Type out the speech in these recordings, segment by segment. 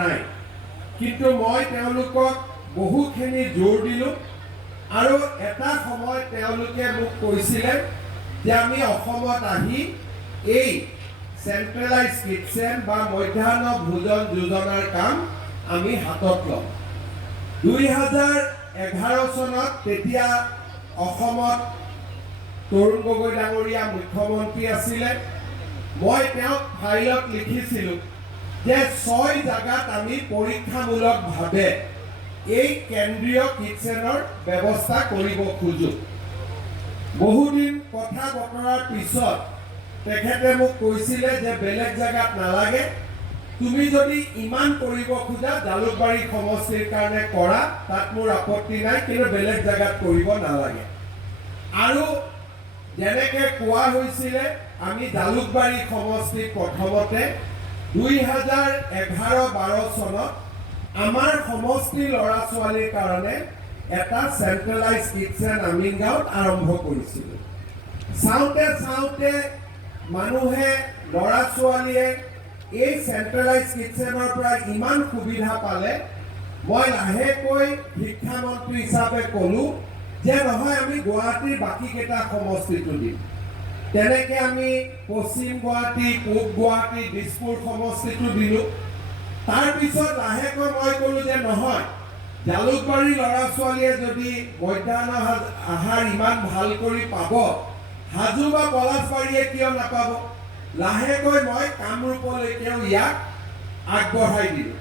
নাই, কিন্তু মই তেওঁলোকক বহুখিনি জোৰ দিলোঁ আৰু এটা সময়ত তেওঁলোকে মোক কৈছিলে যে আমি অসমত আহি এই চেণ্ট্ৰেলাইজ কিটচেন বা মধ্যাহ্ন ভোজন যোজনাৰ কাম আমি হাতত ল'ম। 2011 চনত তেতিয়া অসমত তৰুণ গগৈ ডাঙৰীয়া মুখ্যমন্ত্ৰী আছিলে। মই তেওঁক ফাইলত লিখিছিলোঁ যে 6 জাগাত আমি পৰীক্ষামূলকভাৱে এই কেন্দ্ৰীয় কিটচেনৰ ব্যৱস্থা কৰিব খোজোঁ। বহুদিন কথা বতৰাৰ পিছত তেখেতে মোক কৈছিলে যে বেলেগ জাগাত নালাগে, তুমি যদি ইমান কৰিব খোজা জালুকবাৰী সমষ্টিৰ কাৰণে কৰা, তাত মোৰ আপত্তি নাই, কিন্তু বেলেগ জাগাত কৰিব নালাগে। আৰু যেনেকৈ কোৱা হৈছিলে আমি জালুকবাৰী সমষ্টিত প্ৰথমতে 2011-12 চনত আমাৰ সমষ্টিৰ ল'ৰা ছোৱালীৰ কাৰণে এটা চেণ্ট্ৰেলাইজ কিটচেন আমিনগাঁৱত আৰম্ভ কৰিছিলোঁ। চাওঁতে চাওঁতে মানুহে ল'ৰা ছোৱালীয়ে এই চেণ্ট্ৰেলাইজ কিটচেনৰ পৰা ইমান সুবিধা পালে, মই লাহেকৈ শিক্ষামন্ত্ৰী হিচাপে ক'লোঁ যে নহয়, আমি গুৱাহাটীৰ বাকীকেইটা সমষ্টিটো দিম। তেনেকৈ আমি পশ্চিম গুৱাহাটী, পূব গুৱাহাটী, দিছপুৰ সমষ্টিটো দিলোঁ। তাৰপিছত লাহেকৈ মই ক'লোঁ যে নহয়, জালুকবাৰীৰ ল'ৰা ছোৱালীয়ে যদি মধ্যাহ্ন আহাৰ ইমান ভাল কৰি পাব, হাজো বা পলাশবাৰীয়ে কিয় নাপাব? লাহেকৈ মই কামৰূপলৈকেও ইয়াক আগবঢ়াই দিলোঁ।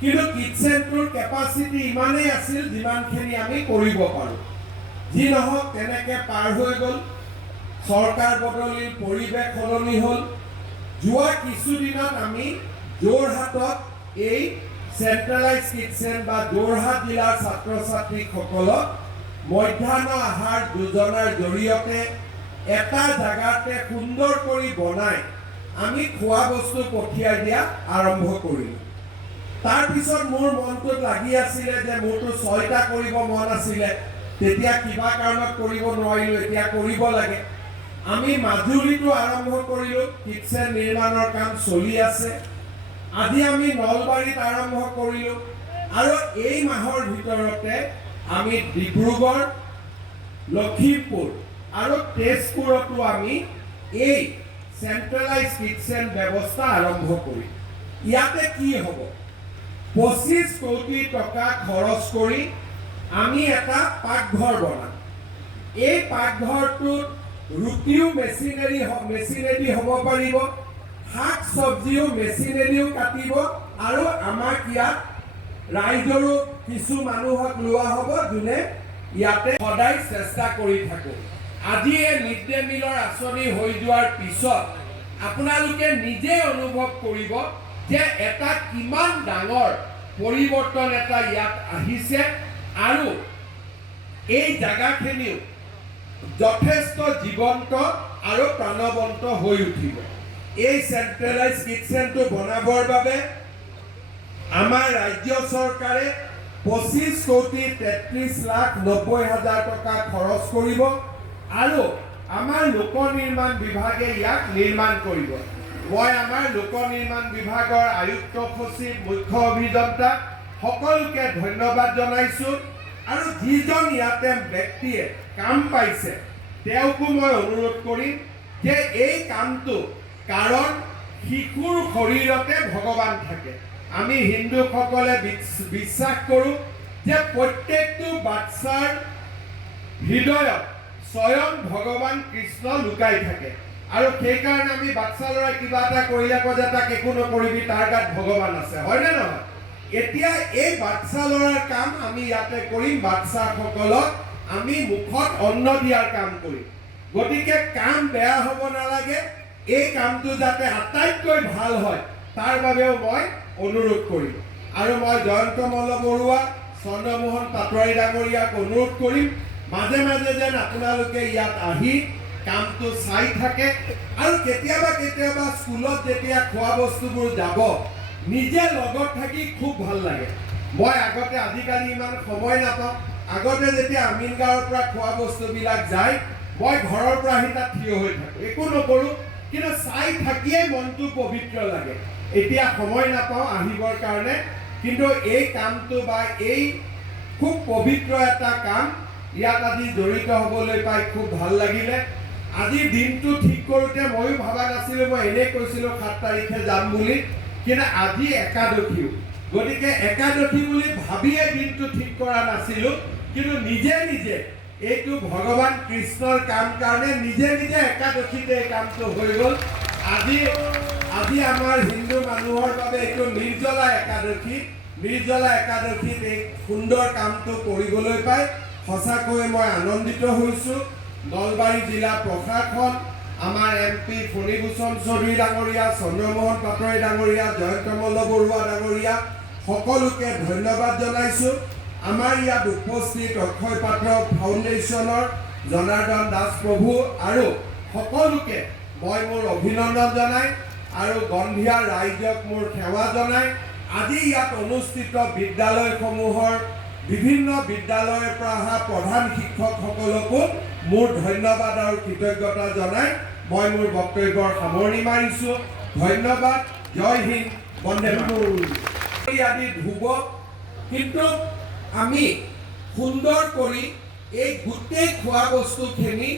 কিন্তু কিটচেনটোৰ কেপাচিটি ইমানেই আছিল যিমানখিনি আমি কৰিব পাৰোঁ। যি নহওক, তেনেকৈ পাৰ হৈ গ'ল। চৰকাৰ বদলিল, পৰিৱেশ সলনি হ'ল। যোৱা কিছুদিনত আমি যোৰহাটত এই চেণ্ট্ৰেলাইজ কিটচেন বা যোৰহাট জিলাৰ ছাত্ৰ ছাত্ৰীসকলক মধ্যাহ্ন আহাৰ যোজনাৰ জৰিয়তে এটা জাগাতে সুন্দৰ কৰি বনাই আমি খোৱা বস্তু পঠিয়াই দিয়া আৰম্ভ কৰিলোঁ। তাৰপিছত মোৰ মনটোত লাগি আছিলে যে মোৰতো 6টা কৰিব মন আছিলে, তেতিয়া কিবা কাৰণত কৰিব নোৱাৰিলোঁ, এতিয়া কৰিব লাগে। আমি মাজুলীটো আৰম্ভ কৰিলোঁ, কিটচেন নিৰ্মাণৰ কাম চলি আছে। আজি আমি নলবাৰীত আৰম্ভ কৰিলোঁ আৰু এই মাহৰ ভিতৰতে আমি ডিব্ৰুগড়, লখিমপুৰ আৰু তেজপুৰতো আমি এই চেণ্ট্ৰেলাইজ কিটচেন ব্যৱস্থা আৰম্ভ কৰিম। ইয়াতে কি হ'ব? 25 কোটি টকা খৰচ কৰি আমি এটা পাকঘৰ বনাম। এই পাকঘৰটোত ৰুটিও মেচিনেদি হ'ব পাৰিব, শাক চব্জিও মেচিনেদিও কাটিব, আৰু আমাক ইয়াত ৰাইজৰো কিছু মানুহক লোৱা হ'ব যোনে ইয়াতে সদায় চেষ্টা কৰি থাকোঁ। আজি এই মিড ডে মিলৰ আঁচনি হৈ যোৱাৰ পিছত আপোনালোকে নিজে অনুভৱ কৰিব যে এটা কিমান ডাঙৰ পৰিৱৰ্তন এটা ইয়াত আহিছে, আৰু এই জাগাখিনিও যথেষ্ট জীৱন্ত আৰু প্ৰাণৱন্ত হৈ উঠিব। এই চেণ্ট্ৰেলাইজ কিটচেনটো বনাবৰ বাবে আমাৰ ৰাজ্য চৰকাৰে 25 কোটি 33,90,000 টকা খৰচ কৰিব আৰু আমাৰ লোক নিৰ্মাণ বিভাগে ইয়াক নিৰ্মাণ কৰিব। মই আমাৰ লোক নিৰ্মাণ বিভাগৰ আয়ুক্ত সচিব, মুখ্য অভিযন্তা সকলোকে ধন্যবাদ জনাইছোঁ, আৰু যিজন ইয়াতে ব্যক্তিয়ে কাম পাইছে তেওঁকো মই অনুৰোধ কৰিম যে এই কামটো, কাৰণ শিশুৰ শৰীৰতে ভগৱান থাকে। আমি হিন্দুসকলে বিশ্বাস কৰোঁ যে প্ৰত্যেকটো বাচ্চাৰ হৃদয়ত স্বয়ং ভগৱান কৃষ্ণ লুকাই থাকে, আৰু সেইকাৰণে আমি বাচ্চা ল'ৰাই কিবা এটা কৰিলে কয় যে তাক একো নকৰিবি, তাৰ গাত ভগৱান আছে, হয়নে নহয়? এতিয়া এই বাচ্চা ল'ৰাৰ কাম আমি ইয়াতে কৰিম, বাচ্চাসকলক আমি মুখত অন্ন দিয়াৰ কাম কৰিম। গতিকে কাম বেয়া হ'ব নালাগে, এই কামটো যাতে আটাইতকৈ ভাল হয় তাৰ বাবেও মই অনুৰোধ কৰিম। আৰু মই জয়ন্ত মল্ল বৰুৱা, চন্দ্ৰমোহন পাটোৱাৰী ডাঙৰীয়াক অনুৰোধ কৰিম মাজে মাজে যেন আপোনালোকে ইয়াত আহি কামটো চাই থাকে, আৰু কেতিয়াবা কেতিয়াবা স্কুলত যেতিয়া খোৱা বস্তুবোৰ যাব নিজে লগত থাকি খুব ভাল লাগে। মই আগতে, আজিকালি ইমান সময় নাপাওঁ, আগতে যেতিয়া আমিনগাঁৱৰ পৰা খোৱা বস্তুবিলাক যায় মই ঘৰৰ পৰা আহি তাত থিয় হৈ থাকোঁ, একো নকৰোঁ, কিন্তু চাই থাকিয়ে মনটো পবিত্ৰ লাগে। এতিয়া সময় নাপাওঁ আহিবৰ কাৰণে, কিন্তু এই কামটো বা এই খুব পবিত্ৰ এটা কাম ইয়াত আজি জড়িত হ'বলৈ পাই খুব ভাল লাগিলে। আজি দিনটো ঠিক কৰোঁতে ময়ো ভবা নাছিলোঁ, মই এনেই কৈছিলোঁ 7 তাৰিখে যাম বুলি, কিন্তু আজি একাদশীও, গতিকে একাদশী বুলি ভাবিয়ে দিনটো ঠিক কৰা নাছিলোঁ, কিন্তু নিজে নিজে এইটো ভগৱান কৃষ্ণৰ কাম কাৰণে নিজে নিজে একাদশীতে এই কামটো হৈ গ'ল। আজি আমাৰ হিন্দু মানুহৰ বাবে এইটো নিৰ্জলা একাদশী। নিৰ্জলা একাদশীত এই সুন্দৰ কামটো কৰিবলৈ পাই সঁচাকৈ মই আনন্দিত হৈছোঁ। নলবাৰী জিলা প্ৰশাসন, আমাৰ MP ফণীভূষণ চৌধুৰী ডাঙৰীয়া, চন্দ্ৰমোহন পাটোৱাৰী ডাঙৰীয়া, জয়ন্ত মল্ল বৰুৱা ডাঙৰীয়া, সকলোকে ধন্যবাদ জনাইছোঁ। আমাৰ ইয়াত উপস্থিত অক্ষয় পাত্ৰ ফাউণ্ডেশ্যনৰ জনাৰ্দন দাস প্ৰভু আৰু সকলোকে মই মোৰ অভিনন্দন জনাই আৰু গন্ধিয়া ৰাইজক মোৰ সেৱা জনাই আজি ইয়াত অনুষ্ঠিত বিদ্যালয়সমূহৰ বিভিন্ন বিদ্যালয়ৰ পৰা অহা প্ৰধান শিক্ষকসকলকো মোৰ ধন্যবাদ আৰু কৃতজ্ঞতা জনাই মই মোৰ বক্তব্যৰ সামৰণি মাৰিছোঁ। ধন্যবাদ। জয় হিন্দ, বন্দে মাতৰম। আদি ধুব, কিন্তু আমি সুন্দৰ কৰি এই গোটেই খোৱা বস্তুখিনি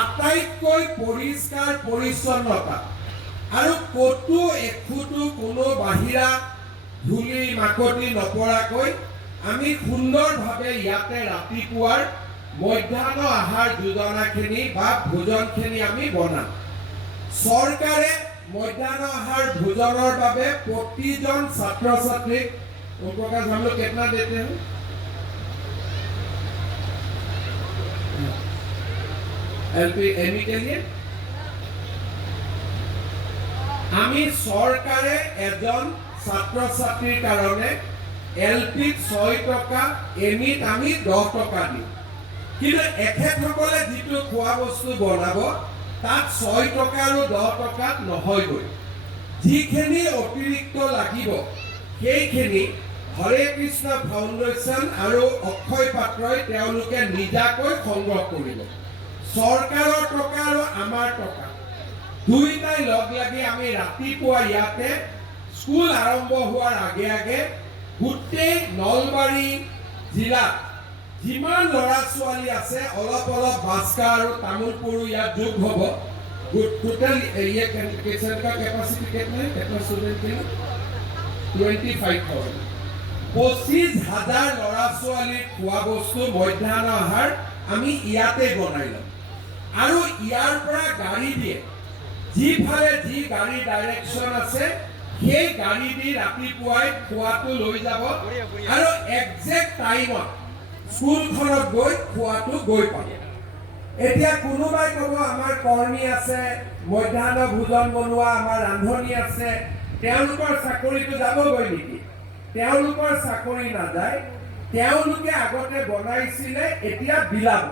আটাইতকৈ পৰিষ্কাৰ পৰিচ্ছন্নতা আৰু ক'তো এখুটো কোনো বাহিৰা ধূলি মাকতি নপৰাকৈ আমি সুন্দৰভাৱে ইয়াতে ৰাতিপুৱাৰ মধ্যাহ্ন আহাৰ যোজনাখিনি বা ভোজনখিনি আমি বনাম। চৰকাৰে মধ্যাহ্ন আহাৰ ভোজনৰ বাবে প্ৰতিজন ছাত্ৰ ছাত্ৰীক प्रकाश हम लोग कितना देते हैं? एमी के लिए আমি সরকারে এজন ছাত্র ছাত্রীর কারণে এলপিত 6 টকা, এমিত আমি 10 টকা দিই, কিন্তু এখেতসকলে যেটো খোৱা বস্তু বনাব তাত 6 টকা আৰু 10 টকাত নহয়গৈ। যিখিনি অতিৰিক্ত লাগিব সেইখিনি হৰে কৃষ্ণ ফাউণ্ডেশ্যন আৰু অক্ষয় পাত্ৰই তেওঁলোকে নিজাকৈ সংগ্ৰহ কৰিব। চৰকাৰৰ টকা আৰু আমাৰ টকা দুইটাই লগ লাগি আমি ৰাতিপুৱা ইয়াতে স্কুল আৰম্ভ হোৱাৰ আগে আগে গোটেই নলবাৰী জিলাত যিমান ল'ৰা ছোৱালী আছে অলপ অলপ বাস্কা আৰু তামোলপুৰো ইয়াত যোগ হ'ব। টোটেল ये कैसे का कैपेसिटी कितना है, कितना स्टूडेंट के 25,000 25,000 ল'ৰা ছোৱালীৰ খোৱা বস্তু মধ্যাহ্ন আহাৰ আমি ইয়াতে বনাই ল'ম আৰু ইয়াৰ পৰা গাড়ী দিয়ে যিফালে যি গাড়ী ডাইৰেকশ্যন আছে সেই গাড়ী দি ৰাতিপুৱাই খোৱাটো লৈ যাব আৰু একজেক্ট টাইমত স্কুলখনত গৈ খোৱাটো গৈ পাব। এতিয়া কোনোবাই ক'ব আমাৰ কৰ্মী আছে, মধ্যাহ্ন ভোজন বনোৱা আমাৰ ৰান্ধনি আছে, তেওঁলোকৰ চাকৰিটো যাবগৈ নেকি? তেওঁলোকৰ চাকৰি নাযায়। তেওঁলোকে আগতে বনাইছিলে, এতিয়া বিলাব।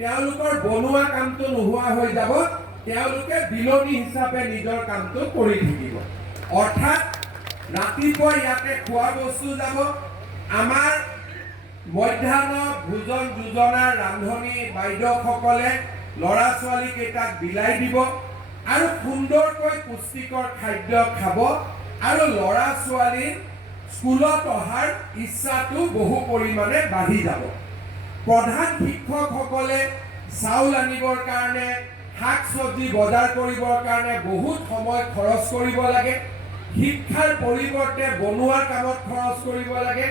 তেওঁলোকৰ বনোৱা কামটো নোহোৱা হৈ যাব, তেওঁলোকে বিলনী হিচাপে নিজৰ কামটো কৰি থাকিব। অৰ্থাৎ ৰাতিপুৱা ইয়াতে খোৱা বস্তু যাব, আমাৰ মধ্যাহ্ন ভোজন যোজনাৰ ৰান্ধনি বাইদেউসকলে ল'ৰা ছোৱালীকেইটাক বিলাই দিব আৰু সুন্দৰকৈ পুষ্টিকৰ খাদ্য খাব আৰু ল'ৰা ছোৱালীৰ স্কুলত অহাৰ ইচ্ছাটো বহু পৰিমাণে বাঢ়ি যাব। প্ৰধান শিক্ষকসকলে চাউল আনিবৰ কাৰণে, শাক চব্জি বজাৰ কৰিবৰ কাৰণে বহুত সময় খৰচ কৰিব লাগে, শিক্ষাৰ পৰিৱৰ্তে বনোৱাৰ কামত খৰচ কৰিব লাগে।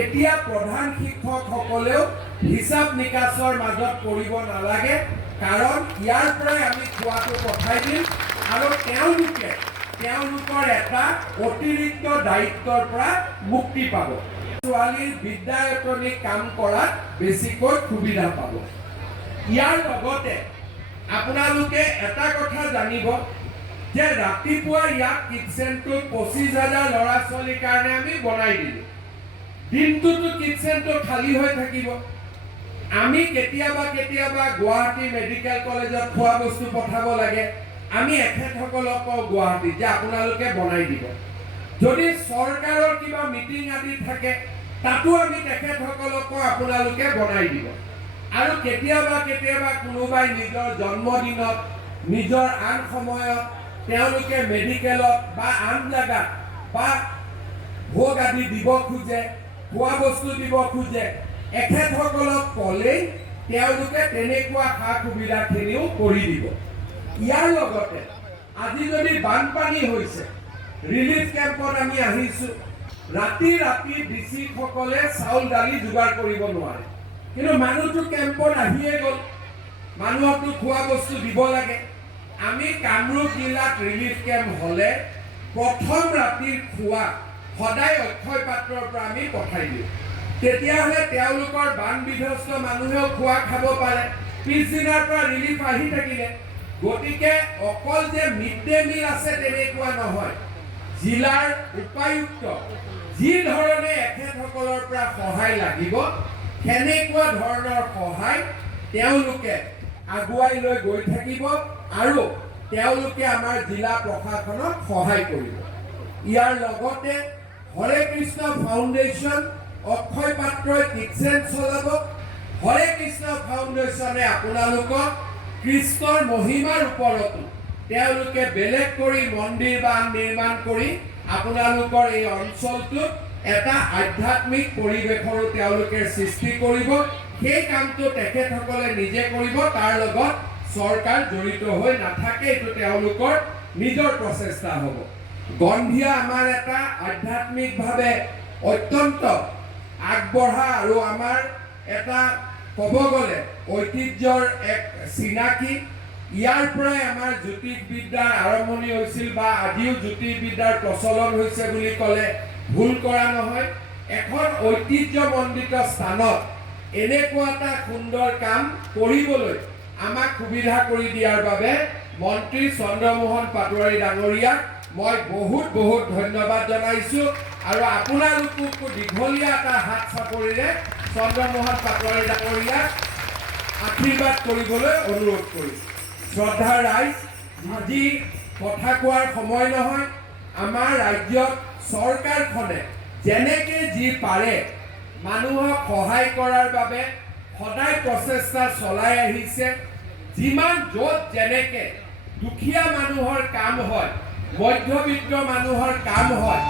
এতিয়া প্ৰধান শিক্ষকসকলেও হিচাপ নিকাচৰ মাজত পৰিব নালাগে, কাৰণ ইয়াৰ পৰাই আমি খোৱাটো পঠাই দিম আৰু তেওঁলোকৰ এটা অতিৰিক্ত দায়িত্বৰ পৰা মুক্তি পাব। ছোৱালীৰ বিদ্যায়তনিক কাম কৰাত বেছিকৈ সুবিধা পাব। ইয়াৰ লগতে আপোনালোকে এটা কথা জানিব যে ৰাতিপুৱা ইয়াত কিটচেনটো 25,000 ল'ৰা ছোৱালীৰ কাৰণে আমি বনাই দিলোঁ। দিনটোতো কিটচেনটো খালী হৈ থাকিব। আমি কেতিয়াবা গুৱাহাটী মেডিকেল কলেজত খোৱা বস্তু পঠাব লাগে, আমি এখেতসকলক কওঁ গুৱাহাটীত যে আপোনালোকে বনাই দিব। যদি চৰকাৰৰ কিবা মিটিং আদি থাকে তাতো আমি তেখেতসকলক কওঁ আপোনালোকে বনাই দিব। আৰু কেতিয়াবা কোনোবাই নিজৰ জন্মদিনত, নিজৰ আন সময়ত তেওঁলোকে মেডিকেলত বা আন জাগাত বা ভোগ আদি দিব খোজে, খোৱা বস্তু দিব খোজে, এখেতসকলক ক'লেই তেওঁলোকে তেনেকুৱা সা সুবিধাখিনিও কৰি দিব। ইয়াৰ লগতে আজি যদি বানপানী হৈছে, ৰিলিফ কেম্পত আমি আহিছোঁ, ৰাতি ৰাতি ডিচিসকলে চাউল দালি যোগাৰ কৰিব নোৱাৰে, কিন্তু মানুহটো কেম্পত আহিয়ে গ'ল, মানুহকতো খোৱা বস্তু দিব লাগে। আমি কামৰূপ জিলাত ৰিলিফ কেম্প হ'লে প্ৰথম ৰাতিৰ খোৱা সদায় অক্ষয় পাত্ৰৰ পৰা আমি পঠাই দিওঁ, তেতিয়াহ'লে তেওঁলোকৰ বান বিধ্বস্ত মানুহেও খোৱা খাব পাৰে, পিছদিনাৰ পৰা ৰিলিফ আহি থাকিলে। গতিকে অকল যে মিড ডে মিল আছে তেনেকুৱা নহয়, জিলাৰ উপায়ুক্ত যি ধৰণে এখেতসকলৰ পৰা সহায় লাগিব সেনেকুৱা ধৰণৰ সহায় তেওঁলোকে আগুৱাই লৈ গৈ থাকিব আৰু তেওঁলোকে আমাৰ জিলা প্ৰশাসনক সহায় কৰিব। ইয়াৰ লগতে হৰে কৃষ্ণ ফাউণ্ডেশ্যন, অক্ষয় পাত্ৰই কিটচেন চলাব। হৰে কৃষ্ণ ফাউণ্ডেশ্যনে আপোনালোকক কৃষ্ণৰ মহিমাৰ ওপৰতো তেওঁলোকে বেলেগ কৰি মন্দিৰ বা নিৰ্মাণ কৰি আপোনালোকৰ এই অঞ্চলটোত এটা আধ্যাত্মিক পৰিৱেশৰো তেওঁলোকে সৃষ্টি কৰিব। সেই কামটো তেখেতসকলে নিজে কৰিব, তাৰ লগত চৰকাৰ জড়িত হৈ নাথাকে, এইটো তেওঁলোকৰ নিজৰ প্ৰচেষ্টা হ'ব। গন্ধিয়া আমাৰ এটা আধ্যাত্মিকভাৱে অত্যন্ত আগবঢ়া আৰু আমাৰ এটা ক'ব গ'লে ঐতিহ্যৰ এক চিনাকি। ইয়াৰ পৰাই আমাৰ জ্যোতিষবিদ্যাৰ আৰম্ভণি হৈছিল বা আজিও জ্যোতিষবিদ্যাৰ প্ৰচলন হৈছে বুলি ক'লে ভুল কৰা নহয়। এখন ঐতিহ্যমণ্ডিত স্থানত এনেকুৱা এটা সুন্দৰ কাম কৰিবলৈ আমাক সুবিধা কৰি দিয়াৰ বাবে মন্ত্ৰী চন্দ্ৰমোহন পাটোৱাৰী ডাঙৰীয়াক মই বহুত বহুত ধন্যবাদ জনাইছোঁ আৰু আপোনালোককো দীঘলীয়া এটা হাত চাপৰিৰে চন্দ্ৰমোহন পাটোৱাৰী ডাঙৰীয়াক আশীৰ্বাদ কৰিবলৈ অনুৰোধ কৰিছোঁ। শ্ৰদ্ধা ৰাইজ, আজি কথা কোৱাৰ সময় নহয়। আমাৰ ৰাজ্যত চৰকাৰখনে যেনেকে যি পাৰে মানুহক সহায় কৰাৰ বাবে সদায় প্ৰচেষ্টা চলাই আহিছে। যিমান য'ত যেনেকে দুখীয়া মানুহৰ কাম হয়, মধ্যবিত্ত মানুহৰ কাম হয়,